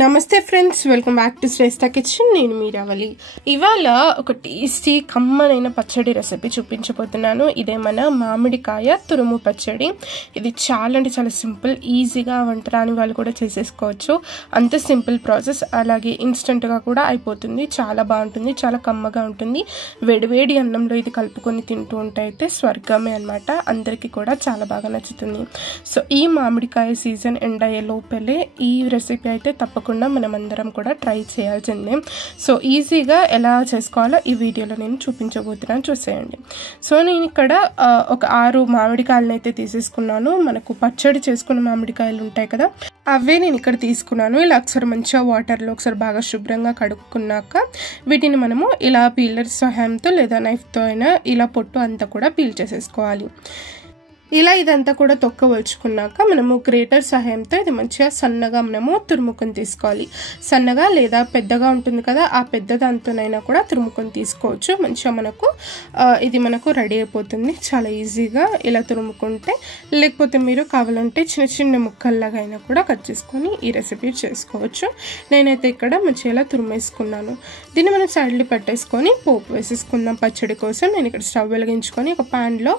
నమస్తే friends, welcome back to Shreshta kitchen. నేను మీ రవలి. ఇవాళ ఒక టేస్టీ కమ్మనైన పచ్చడి రెసిపీ చూపించబోతున్నాను. ఇదే మన మామిడికాయ తురుము పచ్చడి. ఇది చాలా అంటే చాలా సింపుల్, ఈజీగా వంట రాని వాళ్ళు కూడా చేసేసుకోవచ్చు. అంత సింపుల్ ప్రాసెస్, అలాగే ఇన్స్టెంట్గా కూడా అయిపోతుంది. చాలా బాగుంటుంది, చాలా కమ్మగా ఉంటుంది. వేడివేడి అన్నంలో ఇది కలుపుకొని తింటూ ఉంటే అయితే స్వర్గమే అనమాట. అందరికీ కూడా చాలా బాగా నచ్చుతుంది. సో ఈ మామిడికాయ సీజన్ ఎండ్ అయ్యే లోపలే ఈ రెసిపీ అయితే తప్పకుండా మనం అందరం కూడా ట్రై చేయాల్సిందే. సో ఈజీగా ఎలా చేసుకోవాలో ఈ వీడియోలో నేను చూపించబోతున్నాను, చూసేయండి. సో నేను ఇక్కడ ఒక 6 మామిడికాయలను అయితే తీసేసుకున్నాను. మనకు పచ్చడి చేసుకున్న మామిడికాయలు ఉంటాయి కదా, అవే నేను ఇక్కడ తీసుకున్నాను. ఇలా ఒకసారి మంచిగా వాటర్లో ఒకసారి బాగా శుభ్రంగా కడుక్కున్నాక వీటిని మనము ఇలా పీలర్ సహాయంతో లేదా నైఫ్తో అయినా ఇలా పొట్టు అంతా కూడా పీల్ చేసేసుకోవాలి. ఇలా ఇదంతా కూడా తొక్కవలుచుకున్నాక మనము గ్రేటర్ సహాయంతో ఇది మంచిగా సన్నగా మనము తురుముకొని తీసుకోవాలి. సన్నగా లేదా పెద్దగా ఉంటుంది కదా, ఆ పెద్ద దాంతోనైనా కూడా తురుముకొని తీసుకోవచ్చు. మంచిగా ఇది మనకు రెడీ అయిపోతుంది చాలా ఈజీగా ఇలా తురుముకుంటే. లేకపోతే మీరు కావాలంటే చిన్న చిన్న ముక్కల్లాగా అయినా కూడా కట్ చేసుకొని ఈ రెసిపీ చేసుకోవచ్చు. నేనైతే ఇక్కడ మంచిగా ఇలా తురుమేసుకున్నాను. దీన్ని మనం సైడ్లో పెట్టేసుకొని పోపు వేసేసుకుందాం పచ్చడి కోసం. నేను ఇక్కడ స్టవ్ వెలిగించుకొని ఒక ప్యాన్లో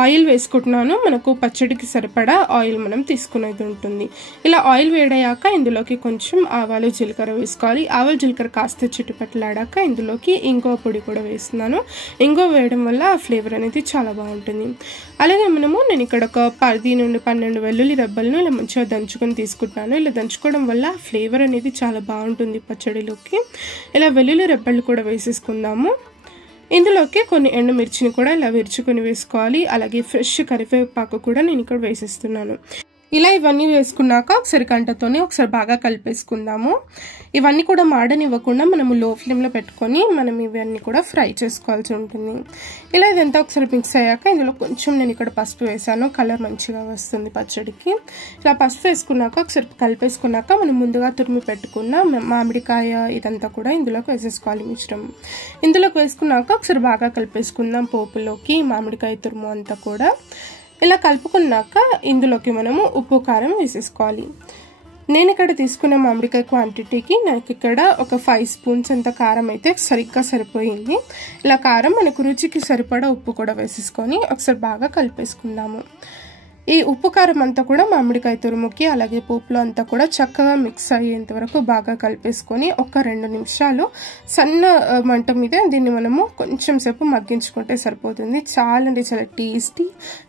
ఆయిల్ వేసుకుంటున్నాను. మనకు పచ్చడికి సరిపడా ఆయిల్ మనం తీసుకునేది ఉంటుంది. ఇలా ఆయిల్ వేడయ్యాక ఇందులోకి కొంచెం ఆవాలు జీలకర్ర వేసుకోవాలి. ఆవాలు జీలకర్ర కాస్త చిట్టుపట్లాడాక ఇందులోకి ఇంగువ పొడి కూడా వేస్తున్నాను. ఇంగువ వేయడం వల్ల ఆ ఫ్లేవర్ అనేది చాలా బాగుంటుంది. అలాగే నేను ఇక్కడ ఒక 10 నుండి 12 వెల్లుల్లి రెబ్బలను ఇలా మంచిగా దంచుకొని తీసుకుంటాను. ఇలా దంచుకోవడం వల్ల ఫ్లేవర్ అనేది చాలా బాగుంటుంది పచ్చడిలోకి. ఇలా వెల్లుల్లి రెబ్బలు కూడా వేసేసుకుందాము. ఇందులోకి కొన్ని ఎండుమిర్చిని కూడా ఇలా విరుచుకొని వేసుకోవాలి. అలాగే ఫ్రెష్ కరివేపాకు కూడా నేను ఇక్కడ వేసేస్తున్నాను. ఇలా ఇవన్నీ వేసుకున్నాక ఒకసారి గంటతోనే ఒకసారి బాగా కలిపేసుకుందాము. ఇవన్నీ కూడా మాడనివ్వకుండా మనము లో ఫ్లేమ్లో పెట్టుకొని మనం ఇవన్నీ కూడా ఫ్రై చేసుకోవాల్సి ఉంటుంది. ఇలా ఇదంతా ఒకసారి మిక్స్ అయ్యాక ఇందులో కొంచెం నేను ఇక్కడ పసుపు వేసాను, కలర్ మంచిగా వస్తుంది పచ్చడికి. ఇలా పసుపు వేసుకున్నాక ఒకసారి కలిపేసుకున్నాక మనం ముందుగా తురిమి పెట్టుకున్న మామిడికాయ ఇదంతా కూడా ఇందులోకి వేసేసుకోవాలి మిశ్రమం. ఇందులోకి వేసుకున్నాక ఒకసారి బాగా కలిపేసుకుందాం పోపులోకి మామిడికాయ తురుము అంతా కూడా. ఇలా కలుపుకున్నాక ఇందులోకి మనము ఉప్పు కారం వేసేసుకోవాలి. నేను ఇక్కడ తీసుకునే మామిడికాయ క్వాంటిటీకి నాకు ఇక్కడ ఒక 5 స్పూన్స్ అంత కారం అయితే సరిగ్గా సరిపోయింది. ఇలా కారం మనకు రుచికి సరిపడా ఉప్పు కూడా వేసేసుకొని ఒకసారి బాగా కలిపేసుకుందాము. ఈ ఉప్పు కారం అంతా కూడా మామిడికాయ తురుముకి అలాగే పోపులో అంతా కూడా చక్కగా మిక్స్ అయ్యేంత వరకు బాగా కలిపేసుకొని ఒక 2 నిమిషాలు సన్న మంట మీద దీన్ని మనము కొంచెం సేపు మగ్గించుకుంటే సరిపోతుంది. చాలా అంటే చాలా టేస్టీ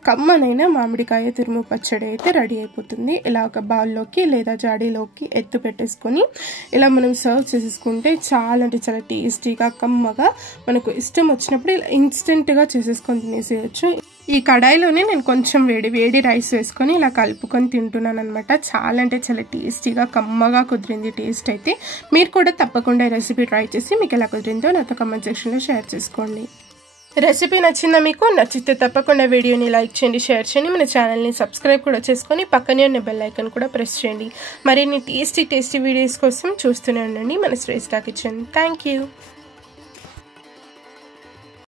కమ్మనైన మామిడికాయ తురుము పచ్చడి అయితే రెడీ అయిపోతుంది. ఇలా ఒక బౌల్లోకి లేదా జాడీలోకి ఎత్తు పెట్టేసుకొని ఇలా మనం సర్వ్ చేసేసుకుంటే చాలా అంటే చాలా టేస్టీగా కమ్మగా మనకు ఇష్టం వచ్చినప్పుడు ఇలా ఇన్స్టెంట్గా చేసేసుకొని తినేసేయచ్చు. ఈ కడాయిలోనే నేను కొంచెం వేడి రైస్ వేసుకొని ఇలా కలుపుకొని తింటున్నాను అనమాట. చాలా అంటే చాలా టేస్టీగా కమ్మగా కుదిరింది టేస్ట్ అయితే. మీరు కూడా తప్పకుండా ఈ రెసిపీ ట్రై చేసి మీకు ఎలా కుదిరిందో నాతో కామెంట్ సెక్షన్లో షేర్ చేసుకోండి. రెసిపీ నచ్చిందా మీకు? నచ్చితే తప్పకుండా వీడియోని లైక్ చేయండి, షేర్ చేయండి. మన ఛానల్ని సబ్స్క్రైబ్ కూడా చేసుకొని పక్కనే ఉన్న బెల్ ఐకాన్ కూడా ప్రెస్ చేయండి. మరిన్ని టేస్టీ వీడియోస్ కోసం చూస్తూనే ఉండండి మన శ్రేష్ఠ కిచెన్. Thank you.